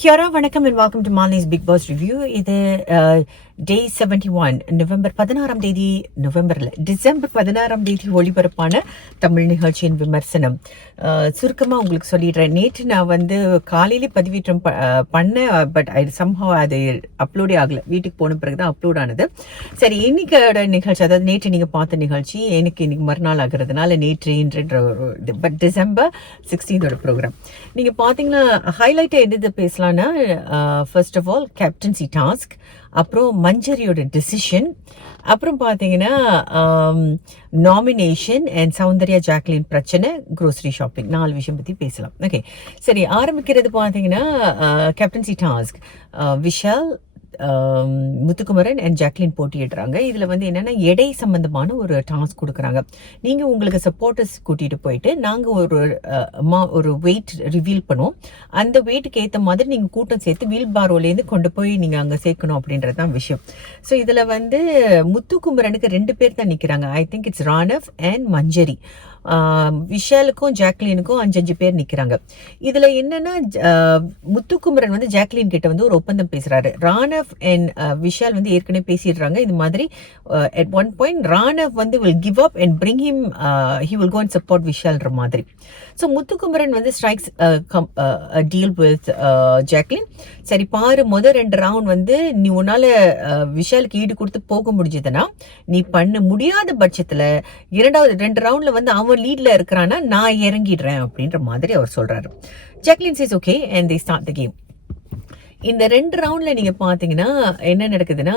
Kia ora, vanakkam and welcome to Malini's Big Boss Review. இது டே 71 November 16ஆம் தேதி December 16ஆம் தேதி ஒளிபரப்பான தமிழ் நிகழ்ச்சியின் விமர்சனம். சுருக்கமாக உங்களுக்கு சொல்லிடுறேன். நேற்று நான் வந்து காலையிலே பதிவேற்றம் பண்ணேன், பட் somehow அது அப்லோடே ஆகலை. வீட்டுக்கு போன பிறகு தான் அப்லோட் ஆனது. சரி, இன்னைக்கோட நிகழ்ச்சி, அதாவது நேற்று நீங்கள் பார்த்த நிகழ்ச்சி எனக்கு இன்னைக்கு மறுநாள் ஆகிறதுனால நேற்று இன்று பட் டிசம்பர் 16 ப்ரோக்ராம் நீங்கள் பார்த்தீங்கன்னா ஹைலைட்டாக எது பேசலாம்னா, first of all captaincy task, அப்புறம் மஞ்சரியோட டிசிஷன், அப்புறம் பார்த்தீங்கன்னா நாமினேஷன் அண்ட் சௌந்தர்யா ஜாக்லின் பிரச்சனை, க்ரோசரி ஷாப்பிங், 4 விஷயம் பற்றி பேசலாம். ஓகே, சரி, ஆரம்பிக்கிறது பார்த்தீங்கன்னா captaincy task. Vishal, Muthukumaran and Jacqueline போட்டியிடுறாங்க. இதில் வந்து என்னென்னா எடை சம்பந்தமான ஒரு டாஸ்க் கொடுக்குறாங்க. நீங்கள் உங்களுக்கு சப்போர்ட்டர்ஸ் கூட்டிகிட்டு போயிட்டு நாங்கள் ஒரு வெயிட் ரிவீல் பண்ணுவோம். அந்த வெயிட்டுக்கு ஏற்ற மாதிரி நீங்கள் கூட்டம் சேர்த்து வீல் பாரோலேருந்து கொண்டு போய் நீங்கள் அங்கே சேர்க்கணும் அப்படின்றது தான் விஷயம். ஸோ இதில் வந்து முத்துக்குமரனுக்கு 2 பேர் தான் நிற்கிறாங்க. I think it's Ranav and Manjari. விஷாலுக்கும் ஜாக்லினுக்கும் 5 பேர் நிற்கிறாங்க. இதில் என்னன்னா முத்துக்குமரன் வந்து ஜாக்லின் கிட்ட வந்து ஒரு ஒப்பந்தம் பேசுறாரு. ராணவ் அண்ட் விஷால் வந்து ஏற்கனவே பேசிடுறாங்க. இது மாதிரி at one point ராணவ் வந்து will give up and bring him, he will go and support விஷால்ன்ற மாதிரி. ஸோ முத்துக்குமரன் வந்து ஸ்ட்ரைக்ஸ் டீல் வித் ஜாக்லின். சரி பாரு, முதல் 2 ரவுண்ட் வந்து நீ உன்னால விஷாலுக்கு ஈடு கொடுத்து போக முடிஞ்சதுன்னா, நீ பண்ண முடியாத பட்சத்தில் இரண்டாவது 2 ரவுண்ட்ல வந்து அவன் லீட்ல இருக்கிறான்னா நான் இறங்கிடுறேன் அப்படின்ற மாதிரி அவர் சொல்றாரு. Jacqueline says okay and they start the game. இந்த 2 ரவுண்ட்ல நீங்க பாத்தீங்கன்னா என்ன நடக்குதுன்னா,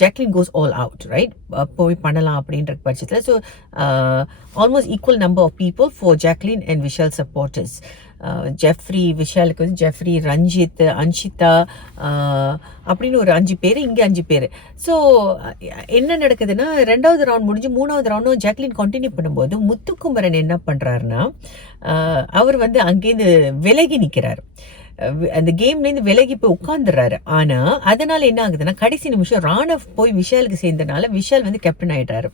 Jacqueline goes all out, right, போய் பண்ணலாம் அப்படின்ற பட்சத்தில். So almost equal number of people for Jacqueline and Vishal supporters. Jeffrey, விஷாலுக்கு வந்து ஜெஃப்ரி, ரஞ்சித், அன்ஷிதா அப்படின்னு ஒரு 5 பேர், இங்கே 5 பேர். ஸோ என்ன நடக்குதுன்னா, 2வது ரவுண்ட் முடிஞ்சு 3வது ரவுண்டும் ஜாக்லின் கண்டினியூ பண்ணும்போது முத்துக்குமரன் என்ன பண்ணுறாருன்னா, அவர் வந்து அங்கேருந்து விலகி நிற்கிறார். அந்த கேம்லேருந்து விலகி போய் உட்காந்துடுறாரு. ஆனால் அதனால என்ன ஆகுதுன்னா, கடைசி நிமிஷம் ராணவ் போய் விஷாலுக்கு சேர்ந்தனால விஷால் வந்து கேப்டன் ஆயிடுறாரு.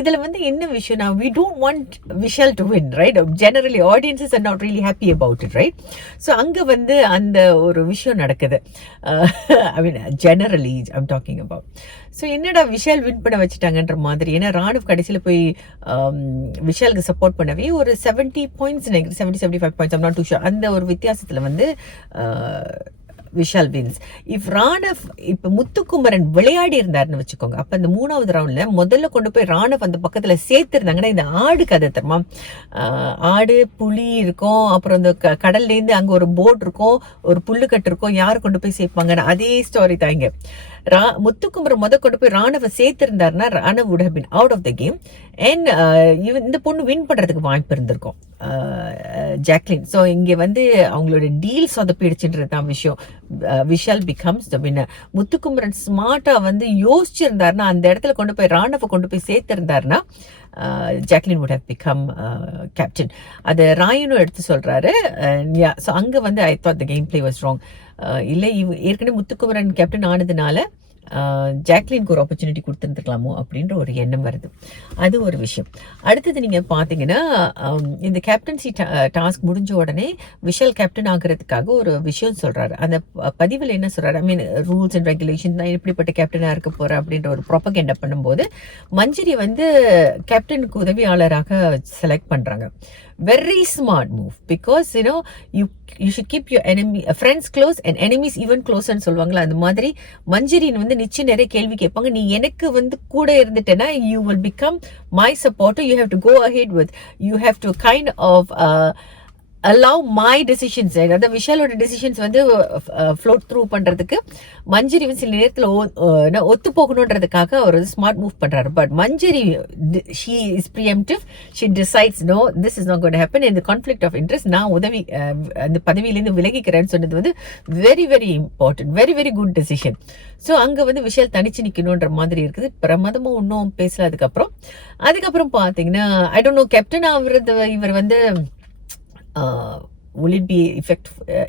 இதில் வந்து என்ன விஷயம்னா, we don't want Vishal to win, right? Generally audiences are not really happy about it, right? So அங்கே வந்து அந்த ஒரு விஷயம் நடக்குது. I mean generally I'm talking about. So என்னடா விஷால் வின் பண்ண வச்சுட்டாங்கன்ற மாதிரி. ஏன்னா ராணவ் கடைசியில் போய் விஷாலுக்கு சப்போர்ட் பண்ணவே ஒரு 70 points, 75 points, I'm not too sure, அந்த ஒரு வித்தியாசத்தில் வந்து விஷால் வின்ஸ். இஃப் ராணவ் இப்போ முத்துக்குமரன் விளையாடி இருந்தாருன்னு வச்சுக்கோங்க, அப்போ அந்த 3வது ரவுண்ட்ல முதல்ல கொண்டு போய் ராணவ் அந்த பக்கத்தில் சேர்த்துருந்தாங்கன்னா, இந்த ஆடு கதை தெரியுமா, ஆடு புலி இருக்கும், அப்புறம் இந்த கடல்லேருந்து அங்கே ஒரு போட் இருக்கும், ஒரு புல்லுக்கட்டு இருக்கும், யார் கொண்டு போய் சேர்ப்பாங்கன்னு அதே ஸ்டோரி தான் இங்கே. முத்துக்குமரன் கொண்டு போய் ராணவ சேர்த்திருந்தாருன்னா Raanav would have been out of the game and இந்த பொண்ணு வின் பண்றதுக்கு வாய்ப்பு இருந்திருக்கும், ஜாக்லின். ஸோ இங்கே வந்து அவங்களோட டீல் சொதப்பிடுச்சுன்றது தான் விஷயம். Vishal becomes the winner. Muthukumaran ஸ்மார்ட்டா வந்து யோசிச்சிருந்தாருன்னா, அந்த இடத்துல கொண்டு போய் ராணவ கொண்டு போய் சேர்த்திருந்தாருன்னா Jacqueline would have become captain. அது ராயனும் எடுத்து சொல்றாரு. ஸோ அங்கே வந்து I thought the game play was wrong. இல்லை, ஏற்கனவே முத்துக்குமரன் கேப்டன் ஆனதுனால ஜாக்லினுக்கு ஒரு ஆப்பர்ச்சுனிட்டி கொடுத்துருந்துருக்கலாமோ அப்படின்ற ஒரு எண்ணம் வருது. அது ஒரு விஷயம். அடுத்தது நீங்கள் பார்த்தீங்கன்னா, இந்த கேப்டன்சி டாஸ்க் முடிஞ்ச உடனே விஷால் கேப்டன் ஆகிறதுக்காக ஒரு விஷயம் சொல்கிறாரு. அந்த பதிவில் என்ன சொல்கிறாரு, ஐ மீன் ரூல்ஸ் அண்ட் ரெகுலேஷன் தான் எப்படிப்பட்ட கேப்டனாக இருக்க போகிற அப்படின்ற ஒரு ப்ராபகண்டா பண்ணும்போது மஞ்சரி வந்து கேப்டனுக்கு உதவியாளராக செலக்ட் பண்ணுறாங்க. Very smart move, because you should keep your friends close and enemies even closer ன்னு சொல்லுவாங்களா, அந்த மாதிரி மஞ்சரின் வந்து நிச்சயம் நிறைய கேள்வி கேட்பாங்க. நீ எனக்கு வந்து கூட இருந்துட்டேன்னா you will become my supporter, you have to go ahead with, you have to kind of allow my decisions, அதாவது விஷாலோட டிசிஷன்ஸ் வந்து ஃப்ளோட் த்ரூ பண்ணுறதுக்கு மஞ்சரி வந்து சில நேரத்தில் ஒத்து போகணுன்றதுக்காக அவர் வந்து ஸ்மார்ட் மூவ் பண்ணுறாரு. But Manjari, she is preemptive, she decides no, this is not going to happen, இந்த கான்ஃப்ளிக்ட் ஆஃப் இன்ட்ரெஸ்ட், நான் அந்த பதவியிலேருந்து விலகிக்கிறேன்னு சொன்னது வந்து very very important, very very good decision. So அங்கே வந்து விஷால் தனிச்சு நிற்கணுன்ற மாதிரி இருக்குது. பிரமாதமாக ஒன்றும் பேசல. அதுக்கப்புறம் பார்த்தீங்கன்னா, ஐ டோன்ட் நோ, கேப்டன் ஆகுறது இவர் வந்து will it be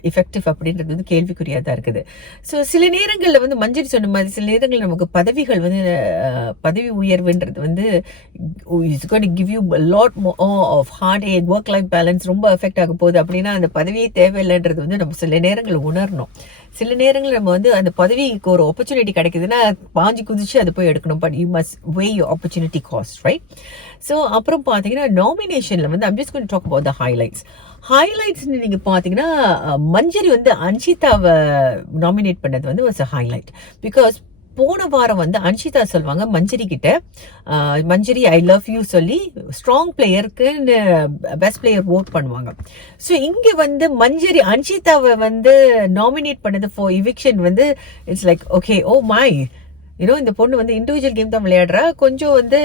effective அப்படின்றது வந்து கேள்விக்குறியாக தான் இருக்குது. ஸோ சில நேரங்களில் வந்து மஞ்சரி சொன்ன மாதிரி சில நேரங்களில் நமக்கு பதவிகள் வந்து பதவி உயர்வுன்றது வந்து it's going to give you lot of heartache work life balance ரொம்ப எஃபெக்ட் ஆக போகுது அப்படின்னா அந்த பதவியே தேவையில்லைன்றது வந்து நம்ம சில நேரங்களில் உணரணும். சில நேரங்களில் நம்ம வந்து அந்த பதவிக்கு ஒரு ஆப்பர்ச்சுனிட்டி கிடைக்குதுன்னா பாஞ்சு குதிச்சு அதை போய் எடுக்கணும். But you must weigh you opportunity cost, right? So அப்புறம் பார்த்தீங்கன்னா நாமினேஷனில் வந்து I'm just going to talk about the ஹைலைட்ஸ்னு நீங்கள் பார்த்தீங்கன்னா மஞ்சரி வந்து அன்ஷிதாவை நாமினேட் பண்ணது வந்து வாஸ் அ ஹைலைட். பிகாஸ் போன வாரம் வந்து அன்ஷிதா சொல்லுவாங்க மஞ்சரி கிட்ட, மஞ்சரி ஐ லவ் யூ சொல்லி ஸ்ட்ராங் பிளேயருக்கு பெஸ்ட் பிளேயர் ஓட் பண்ணுவாங்க. ஸோ இங்கே வந்து மஞ்சரி அன்ஷிதாவை வந்து நாமினேட் பண்ணது ஃபார் இவிக்ஷன் வந்து it's like okay oh my இந்த பொண்ணு வந்து இண்டிவிஜுவல் கேம் தான் விளையாடுறா, கொஞ்சம் வந்து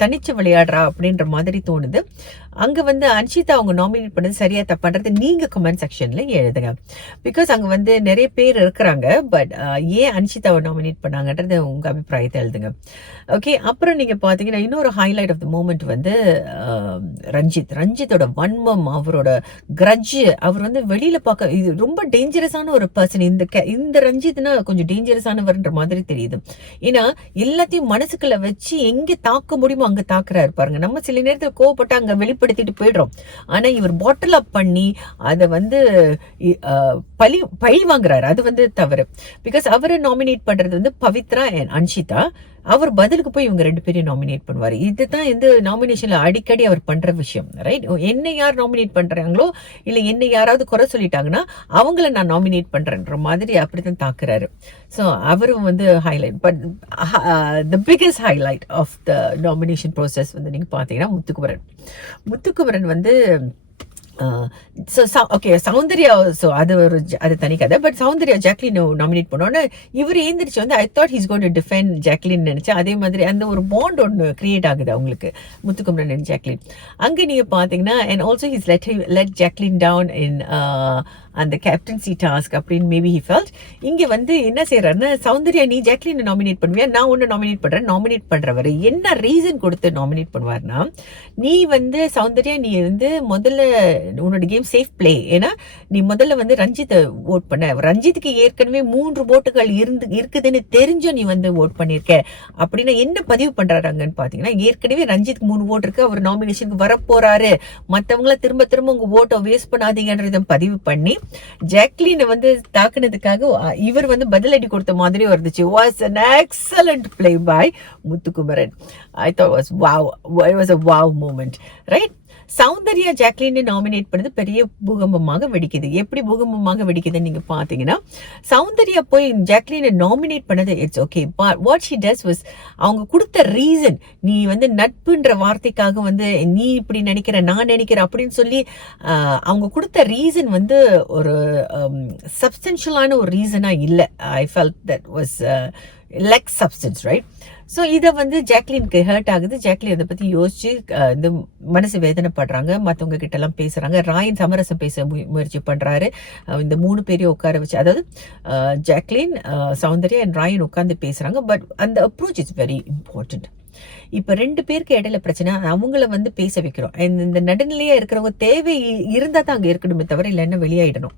தனிச்சு விளையாடுறா அப்படின்ற மாதிரி தோணுது. அங்கே வந்து அன்ஷிதா அவங்க நாமினேட் பண்ணது சரியா தப்பான்றது நீங்கள் கமெண்ட் செக்ஷனில் எழுதுங்க. பிகாஸ் அங்கே வந்து நிறைய பேர் இருக்கிறாங்க. பட் ஏன் அன்ஷிதாவை நாமினேட் பண்ணாங்கன்றது உங்கள் அபிப்பிராயத்தை எழுதுங்க. ஓகே, அப்புறம் நீங்கள் பார்த்தீங்கன்னா இன்னொரு ஹைலைட் ஆஃப் த மூமெண்ட் வந்து ரஞ்சித்தோட வன்மம், அவரோட கிரட்ஜ், அவர் வந்து வெளியில் பார்க்க இது ரொம்ப டேஞ்சரஸான ஒரு பர்சன். இந்த ரஞ்சித்னா கொஞ்சம் டேஞ்சரஸானவர்ன்ற மாதிரி தெரியுது. ஏன்னா எல்லாத்தையும் மனசுக்குள்ள வச்சு எங்கே தாக்க முடியுமோ அங்கே தாக்குறாரு பாருங்க. நம்ம சில நேரத்தில் கோவப்பட்டு அங்கே வெளிப்படுத்திட்டு போயிடுறோம். ஆனா இவர் பாட்டில் அப் பண்ணி அதை வந்து பழி வாங்குறாரு. அது வந்து தவறு. பிகாஸ் அவரை நாமினேட் பண்றது வந்து பவித்ரா அண்ட் அன்ஷிதா. அவர் பதிலுக்கு போய் இவங்க 2 பேரையும் நாமினேட் பண்ணுவார். இதுதான் இந்த நாமினேஷன்ல அடிக்கடி அவர் பண்ற விஷயம், ரைட்? என்னை யார் நாமினேட் பண்றாங்களோ இல்லை என்னை யாராவது குறை சொல்லிட்டாங்கன்னா அவங்கள நான் நாமினேட் பண்றேன்ற மாதிரி அப்படித்தான் தாக்குறாரு. ஸோ அவரும் வந்து highlight. But the biggest highlight of the nomination process வந்து நீங்க பார்த்தீங்கன்னா முத்துக்குமரன் வந்து சௌந்தர்யா. ஸோ அது தனி கதை. பட் சௌந்தர்யா ஜாக்லின் நாமினேட் பண்ணோன்னு இவர் ஏந்திரிச்சு வந்து I thought he's going to defend Jacqueline நினைச்சேன். அதே மாதிரி அந்த ஒரு பாண்ட் ஒன்று கிரியேட் ஆகுது அவங்களுக்கு, முத்துக்குமரன் அண்ட் ஜாக்லின். அங்கே நீங்கள் பார்த்தீங்கன்னா and also he's let Jacqueline down in அந்த கேப்டன்சி டாஸ்க் அப்படின்னு மேபி ஹி ஃபெல்ட். இங்கே வந்து என்ன செய்யறாருன்னா, சௌந்தர்யா நீ ஜாக்லின் நாமினேட் பண்ணுவியா, நான் ஒன்று நாமினேட் பண்றவர் என்ன ரீசன் கொடுத்து நாமினேட் பண்ணுவார்னா, நீ வந்து சௌந்தர்யா நீ வந்து முதல்ல உன்னோட கேம் சேஃப் பிளே. ஏன்னா நீ முதல்ல வந்து ரஞ்சித்தை ஓட் பண்ண, ரஞ்சித்துக்கு ஏற்கனவே 3 ஓட்டுகள் இருக்குதுன்னு தெரிஞ்சும் நீ வந்து ஓட் பண்ணிருக்க அப்படின்னா என்ன பதிவு பண்றாங்கன்னு பாத்தீங்கன்னா, ஏற்கனவே ரஞ்சித்துக்கு 3 ஓட்டு இருக்கு, அவர் நாமினேஷனுக்கு வரப்போறாரு, மற்றவங்கள திரும்ப உங்க ஓட்டை வேஸ்ட் பண்ணாதீங்கன்றத பதிவு பண்ணி ஜாக்லினை வந்து தாக்குனதுக்காக இவர் வந்து பதிலடி கொடுத்த மாதிரி இருந்துச்சு. Was an excellent play by முத்துக்குமரன். I thought it was a wow moment, right? Soundarya ஜாக்லினை நாமினேட் பண்ணது பெரிய பூகம்பமாக வெடிக்குது. எப்படி பூகம்பமாக வெடிக்குதுன்னு நீங்க பாத்தீங்கன்னா, சௌந்தர்யா போய் ஜாக்லினை நாமினேட் பண்ணது it's okay. But what she does was, அவங்க கொடுத்த ரீசன், நீ வந்து நட்புன்ற வார்த்தைக்காக வந்து நீ இப்படி நினைக்கிற நான் நினைக்கிறேன் அப்படின்னு சொல்லி அவங்க கொடுத்த ரீசன் வந்து ஒரு சப்ஸ்டன்ஷியலான ஒரு ரீசனா இல்லை. I felt that was like substance, right? So இதை வந்து ஜாக்லினுக்கு ஹர்ட் ஆகுது. ஜாக்லின் அதை பற்றி யோசிச்சு இந்த மனசு வேதனைப்படுறாங்க, மற்றவங்க கிட்ட எல்லாம் பேசுறாங்க. ராயன் சமரசம் பேச முயற்சி பண்றாரு. இந்த 3 பேரையும் உட்கார வச்சு, அதாவது ஜாக்லின், சௌந்தர்யா அண்ட் ராயன் உட்கார்ந்து பேசுறாங்க. பட் அந்த அப்ரோச் இஸ் வெரி இம்பார்ட்டன்ட். இப்ப 2 பேருக்கு இடையில பிரச்சனை, அவங்கள வந்து பேச வைக்கிறோம். இந்த நடுநிலையா இருக்கிறவங்க தேவை இருந்தா தான் அங்க இருக்கணுமே தவிர இல்லைன்னா வெளியாயிடணும்.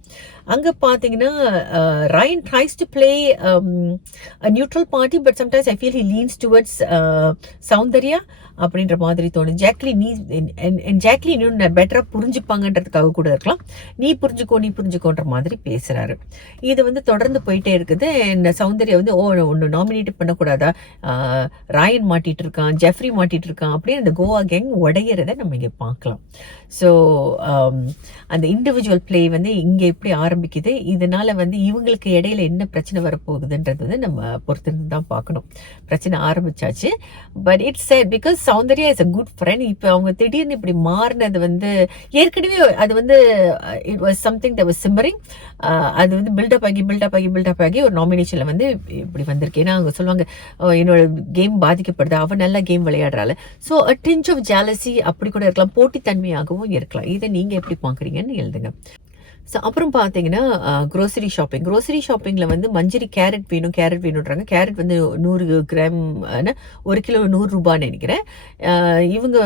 அங்க பாத்தீங்கன்னா Rayan tries to play neutral party, but sometimes I feel he leans towards Soundarya அப்படின்ற மாதிரி தோணும். ஜாக்லின் இன்னும் பெட்டரா புரிஞ்சுப்பாங்கன்றதுக்காக கூட இருக்கலாம். நீ புரிஞ்சுக்கோன்ற மாதிரி பேசுறாரு. இது வந்து தொடர்ந்து போயிட்டே இருக்குது. சௌந்தர்யா வந்து ஒன்னு நாமினேட் பண்ணக்கூடாதா, ராயன் மாட்டிட்டு இருக்கான், ஜெஃப்ரி மாட்டிட்டு இருக்கான் அப்படின்னு அந்த கோவா கேங் உடையிறத நம்ம இங்க பார்க்கலாம். ஸோ அந்த இண்டிவிஜுவல் பிளே வந்து இங்க எப்படி ஆரம்பிக்குது, இதனால வந்து இவங்களுக்கு இடையில என்ன பிரச்சனை வரப்போகுதுன்றது வந்து நம்ம பொறுத்திருந்து தான் பார்க்கணும். பிரச்சனை ஆரம்பிச்சாச்சு. But it's because Soundarya is a good friend. இப்போ அவங்க திடீர்னு இப்படி மாறினது வந்து ஏற்கனவே அது வந்து it was something that was simmering. அது வந்து பில்டப் ஆகி ஒரு நாமினேஷன்ல வந்து இப்படி வந்திருக்கு. ஏன்னா அவங்க சொல்லுவாங்க என்னோட கேம் பாதிக்கப்படுது, அவன் நல்லா கேம் விளையாடுறாள். So a tinge of jealousy அப்படி கூட இருக்கலாம், போட்டித்தன்மையாகவும் இருக்கலாம். இதை நீங்க எப்படி பார்க்குறீங்கன்னு எழுதுங்க. ஸோ அப்புறம் பார்த்தீங்கன்னா க்ரோசரி ஷாப்பிங்கில் வந்து மஞ்சரி கேரட் வேணுன்றாங்க. கேரட் வந்து 100 கிராம் 1 கிலோ ₹100 நினைக்கிறேன். இவங்க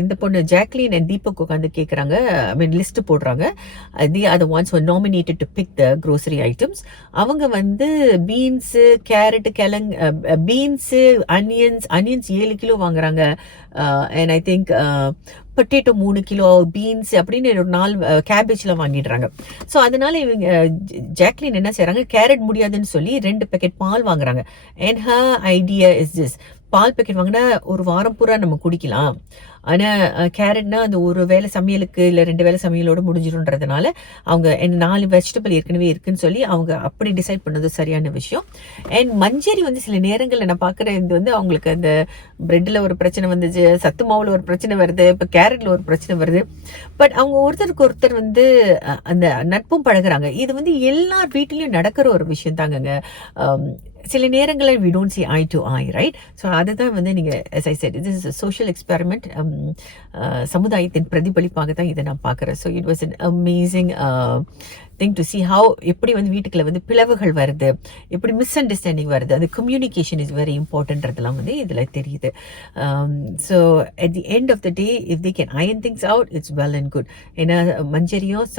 இந்த பொண்ணு ஜாக்லின் அண்ட் தீபக் உட்காந்து கேட்குறாங்க. ஐ மீன் லிஸ்ட் போடுறாங்க. They are the ones were nominated to pick the grocery items. அவங்க வந்து beans, carrot, beans, onions 7 kilo வாங்குறாங்க. And I think potato 3 kilo, beans அப்படின்னு ஒரு 4 கேபேஜ்லாம் வாங்கிடுறாங்க. ஸோ அதனால இவங்க ஜாக்லின் என்ன செய்கிறாங்க, கேரட் முடியாதுன்னு சொல்லி 2 பேக்கெட் பால் வாங்குறாங்க. And her idea is this: பால் பேக்கெட் வாங்கினா ஒரு வாரம் பூரா நம்ம குடிக்கலாம். ஆனால் கேரட்னா அந்த ஒரு வேளை சமையலுக்கு இல்லை 2 வேளை சமையலோடு முடிஞ்சிடும்ன்றதுனால அவங்க 4 வெஜிடபிள் ஏற்கனவே இருக்குன்னு சொல்லி அவங்க அப்படி டிசைட் பண்ணது சரியான விஷயம். அண்ட் மஞ்சரி வந்து சில நேரங்களில் நான் பார்க்குறேன், இது வந்து அவங்களுக்கு அந்த பிரெட்டில் ஒரு பிரச்சனை வந்துச்சு, சத்து மாவில் ஒரு பிரச்சனை வருது, இப்போ கேரட்டில் ஒரு பிரச்சனை வருது. பட் அவங்க ஒருத்தருக்கு ஒருத்தர் வந்து அந்த நட்பும் பழகுறாங்க. இது வந்து எல்லார் வீட்டிலையும் நடக்கிற ஒரு விஷயம் தாங்கங்க. சில நேரங்களில் we don't see eye to eye, right? So அதுதான் வந்து நீங்கள் as I said, this is a social experiment. சமுதாயத்தின் பிரதிபலிப்பாக தான் இதை நான் பார்க்குறேன். So it was an amazing thing to see how எப்படி வந்து வீட்டுக்குள்ள வந்து பிளவுகள் வருது, எப்படி மிஸ் அண்டர்ஸ்டாண்டிங் வருது, அது கம்யூனிகேஷன் இஸ் வெரி இம்பார்ட்டன்றதெல்லாம் வந்து இதில் தெரியுது. So at the end of the day, if they can iron things out, it's well and good. ஏன்னா மஞ்சரியும்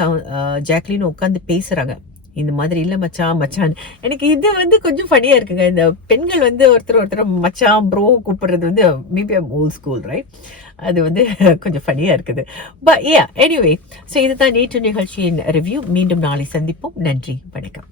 ஜாக்லினும் உட்காந்து பேசுகிறாங்க, இந்த மாதிரி இல்லை மச்சான். எனக்கு இது வந்து கொஞ்சம் ஃபனியாக இருக்குங்க. இந்த பெண்கள் வந்து ஒருத்தர் மச்சான் ப்ரோ கூப்பிடுறது வந்து மேபி ஓல்ட் ஸ்கூல், ரைட்? அது வந்து கொஞ்சம் ஃபனியாக இருக்குது. பட் எனிவே, ஸோ இதுதான் நேற்று நிகழ்ச்சியின் ரிவ்யூ. மீண்டும் நாளை சந்திப்போம். நன்றி, வணக்கம்.